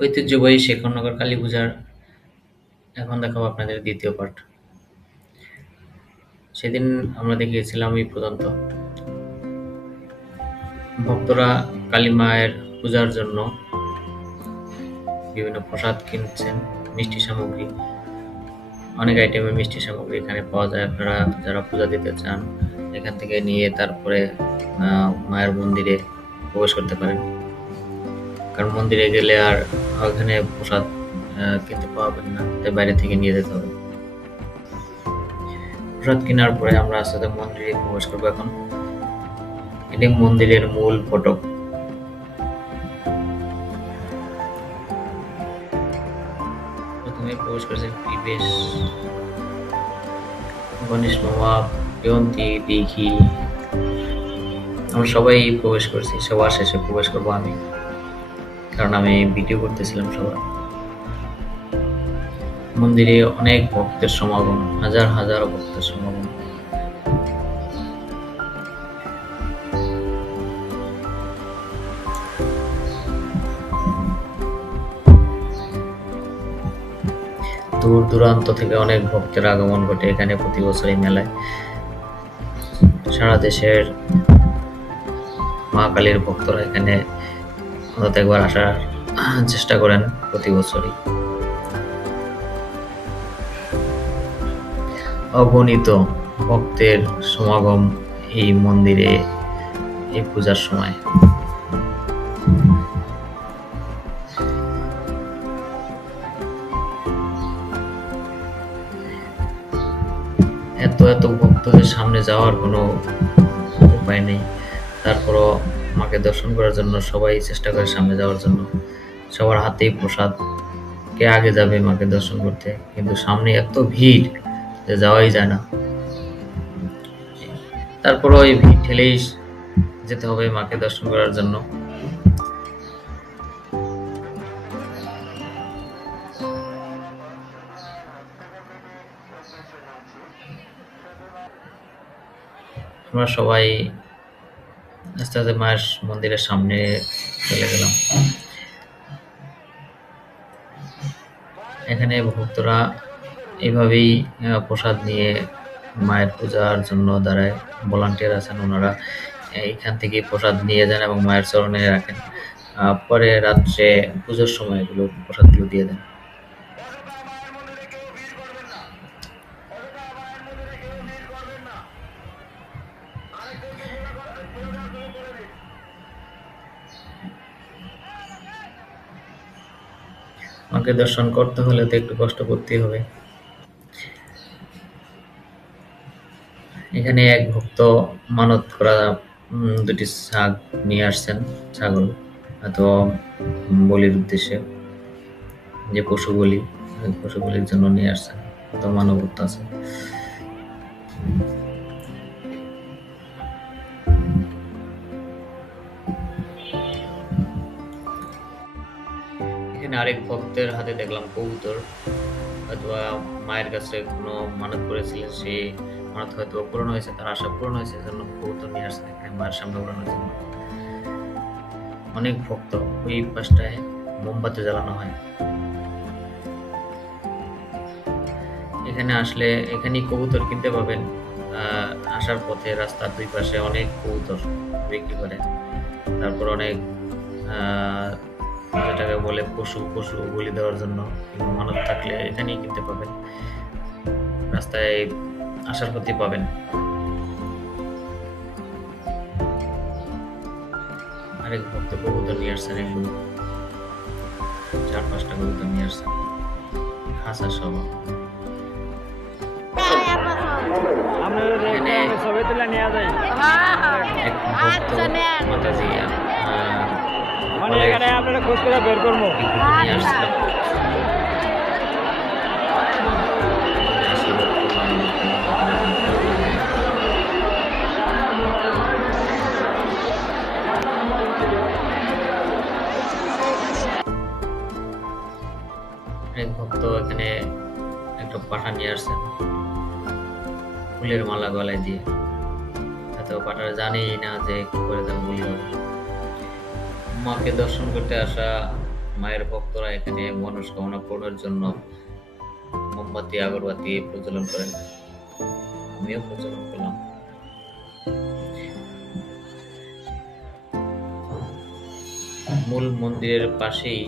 ঐতিহ্যবাহী শেখরনগর কালী পূজার এখন দেখাবো আপনাদের দ্বিতীয় পার্ট। সেদিন আমরা দেখিয়েছিলাম এই পর্যন্ত। ভক্তরা কালী মায়ের পূজার জন্য বিভিন্ন প্রসাদ কিনছেন, মিষ্টি সামগ্রী, অনেক আইটেমের মিষ্টি সামগ্রী এখানে পাওয়া যায়। আপনারা যারা পূজা দিতে চান এখান থেকে নিয়ে তারপরে মায়ের মন্দিরে প্রবেশ করতে পারেন, কারণ মন্দিরে গেলে আর ওখানে প্রসাদ কিনতে পাবেন না, তাই বাইরে থেকে নিয়ে যেতে হবে। প্রসাদ কেনার পরে আমরা আস্তে আস্তে মন্দিরে প্রবেশ করবো। এখন এটি মন্দিরের মূল ফটক। প্রথমে প্রবেশ করেছে বিবেশ, গণেশ নবাব, জয়ন্তী, দিঘি, আমরা সবাই প্রবেশ করেছি। সবার শেষে প্রবেশ করবো আমি, কারণ আমি ভিডিও করতেছিলাম সবার। মন্দিরে অনেক ভক্তের সমাগম, হাজার হাজার ভক্তের সমাগম। দূর দূরান্ত থেকে অনেক ভক্তের আগমন ঘটে এখানে প্রতি বছর এই মেলায়। সারা দেশের মা কালীর ভক্তরা এখানে অন্তত একবার আসার চেষ্টা করেন প্রতি বছরই। অগণিত ভক্তের সমাগম এই মন্দিরে এই পূজার সময়। এত এত ভক্তদের সামনে যাওয়ার কোনো উপায় নেই, তারপরও মাকে দর্শন করার জন্য সবাই চেষ্টা করে সামনে যাওয়ার জন্য। সবার হাতেই প্রসাদ, কে আগে যাবে মাকে দর্শন করতে, কিন্তু সামনে এত ভিড় যে যাওয়াই যায় না। তারপরও এই ভিড় ঠেলেই যেতে হবে মাকে দর্শন করার জন্য। আমরা সবাই আস্তে আস্তে মায়ের মন্দিরের সামনে চলে গেলাম। এখানে ভক্তরা এইভাবেই প্রসাদ নিয়ে মায়ের পূজার জন্য দাঁড়ায়। ভলান্টিয়ার আছেন, ওনারা এইখান থেকে প্রসাদ নিয়ে যান এবং মায়ের চরণে রাখেন। পরে রাত্রে পুজোর সময় এগুলো প্রসাদগুলো দিয়ে দেন। মাকে দর্শন করতে হলে তো একটু কষ্ট করতেই হবে। এখানে এক ভক্ত মানত করা দুটি ছাগ নিয়ে আসছেন, ছাগল, হয়তো বলির উদ্দেশ্যে, যে পশু বলির জন্য নিয়ে আসছেন, তো মানবত্ব আছে। এখানে আরেক ভক্তের হাতে দেখলাম কবুতর, অথবা মায়ের কাছে কোনো মানত করেছিলেন, সে মানত হয়তো পূরণ হয়েছে, তার আশা পূরণ হয়েছে, জন্য কবুতর নিয়ে আসছেন এখানে মায়ের সামনে উড়ানোর জন্য। অনেক ভক্ত, ওই পাশটায় মোমবাতি জ্বালানো হয়। এখানে আসলে এখানেই কবুতর কিনতে পাবেন। আসার পথে রাস্তার দুই পাশে অনেক কবুতর বিক্রি করে। তারপর অনেক যেটাকে বলে পশু বলি দেওয়ার জন্য মানত থাকলে এখানেই কিনতে পাবেন, রাস্তায় আসার পথে পাবেন। আরেক ভক্ত কবুতর নিয়ে আসছেন, একদম 4-5টা কবুতর নিয়ে আসছেন, খাসা সহ। আপনারা খোঁজ করে বের করবো। এক ভক্ত এখানে একটা পাঠা নিয়ে আসছেন, ফুলের মালা গলায় দিয়ে। হয়তো পাঠারা জানেই না যে কি করে তার বলি হবে। মাকে দর্শন করতে আসা মায়ের ভক্তরা এখানে মনস্কামনা পূরণের জন্য মোমবাতি আগরবাতি প্রজ্বলন করেন। আমিও প্রজ্বলন করলাম। মূল মন্দিরের পাশেই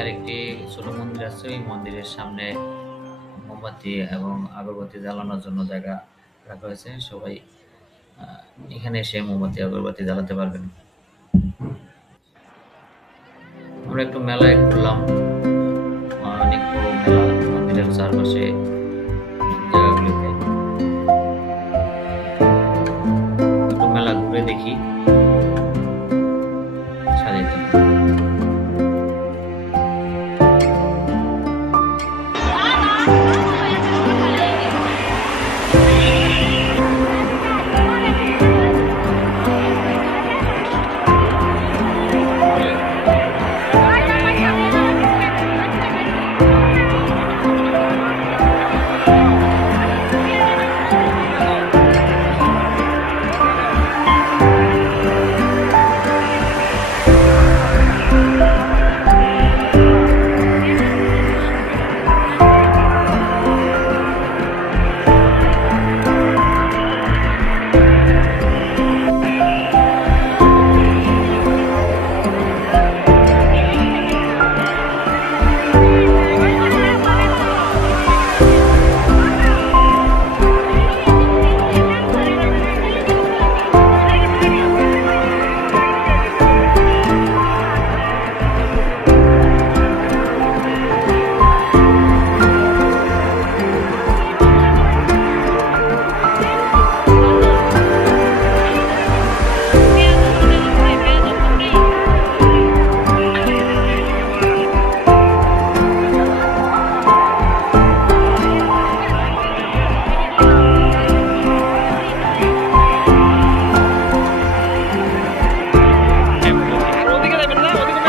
আরেকটি ছোট মন্দির আছে। ওই মন্দিরের সামনে মোমবাতি এবং আগরবাতি জ্বালানোর জন্য জায়গা রাখা হয়েছে। সবাই এখানে এসে মোমবাতি আগরবাতি জ্বালাতে পারবেন। আমরা একটু মেলায় ঘুরলাম। অনেক বড় মেলা, মন্দিরের চারপাশে জায়গাগুলিতে একটু মেলা ঘুরে দেখি সাজাইতে।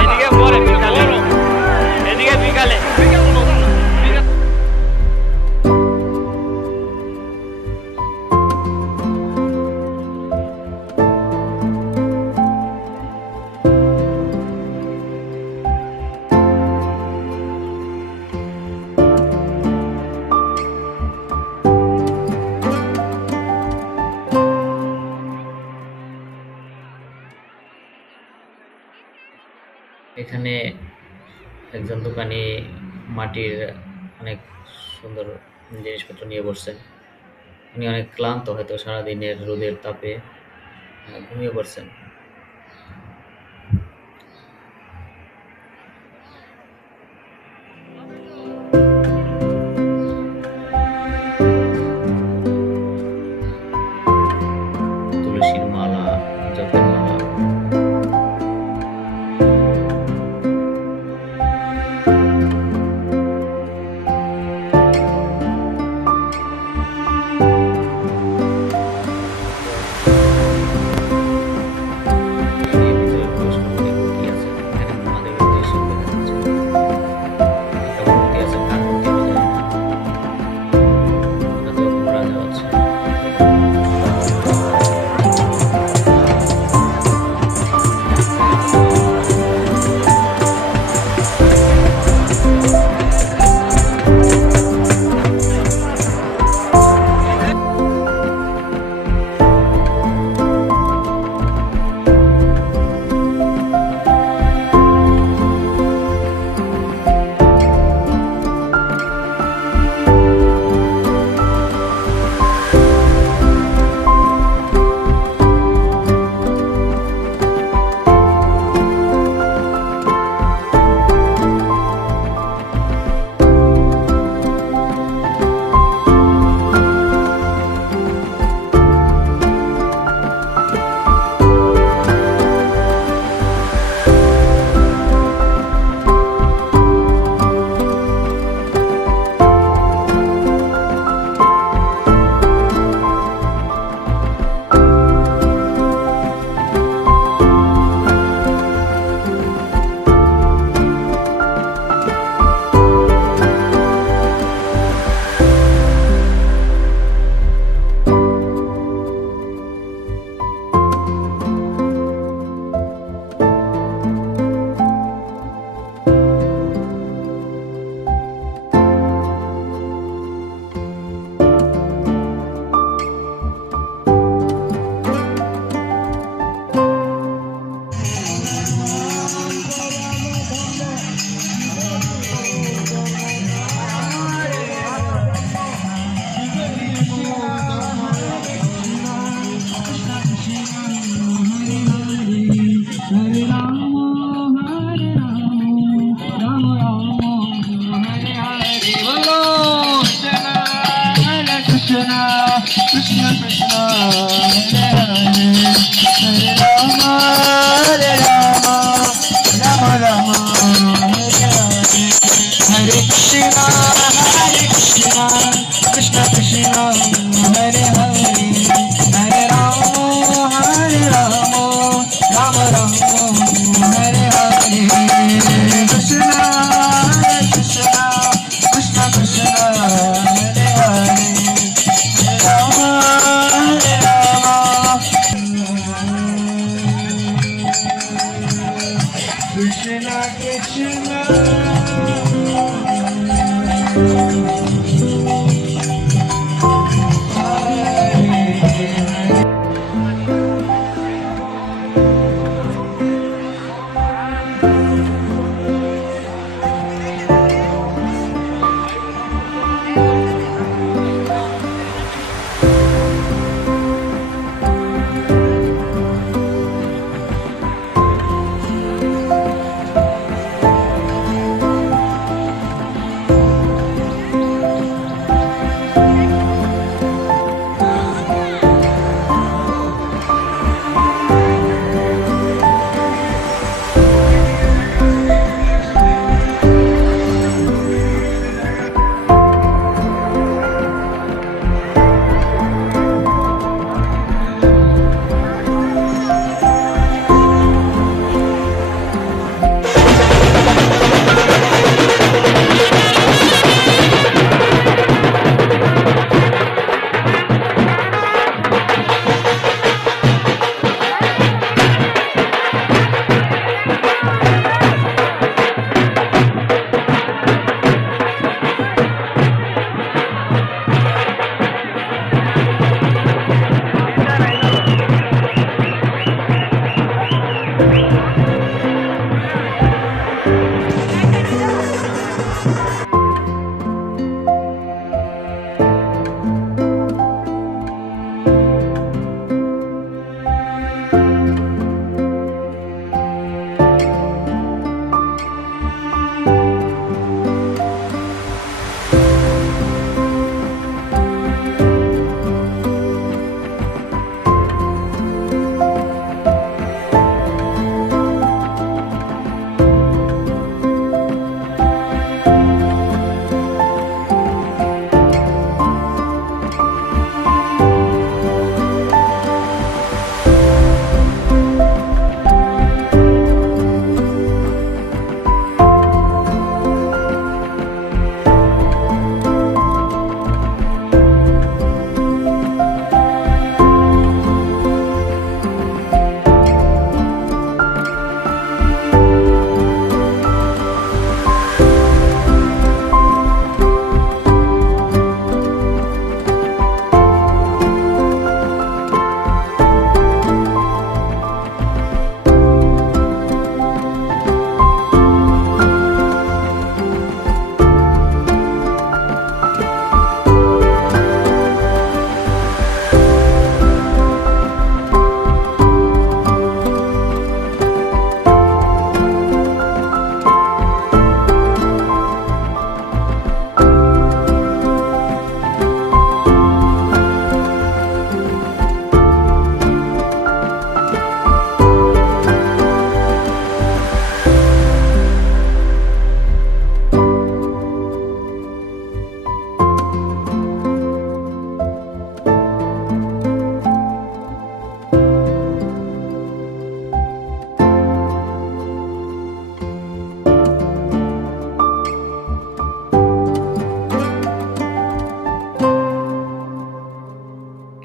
এদিকে পরে বিকালে, এদিকে বিকালে। এখানে একজন দোকানি মাটির অনেক সুন্দর জিনিসপত্র নিয়ে বসছেন। উনি অনেক ক্লান্ত, হয়তো সারাদিনের রোদের তাপে ঘুমিয়ে পড়ছেন। তুলসীর মালা, জপের মালা,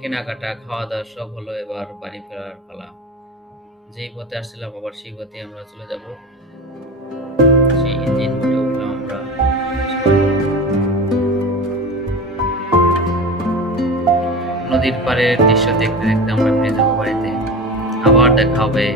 কেনাকাটা খাওয়া দাওয়া সব হলো, এবার বাড়ি ফেরার পালা। যেই পথে আসছিলাম আবার সেই পথে আমরা চলে যাব। সেই ইঞ্জিন মোটে উঠলাম আমরা। নদীর পাড়ের দৃশ্য দেখতে দেখতে আমরা ফিরে যাবো বাড়িতে। আবার দেখা হবে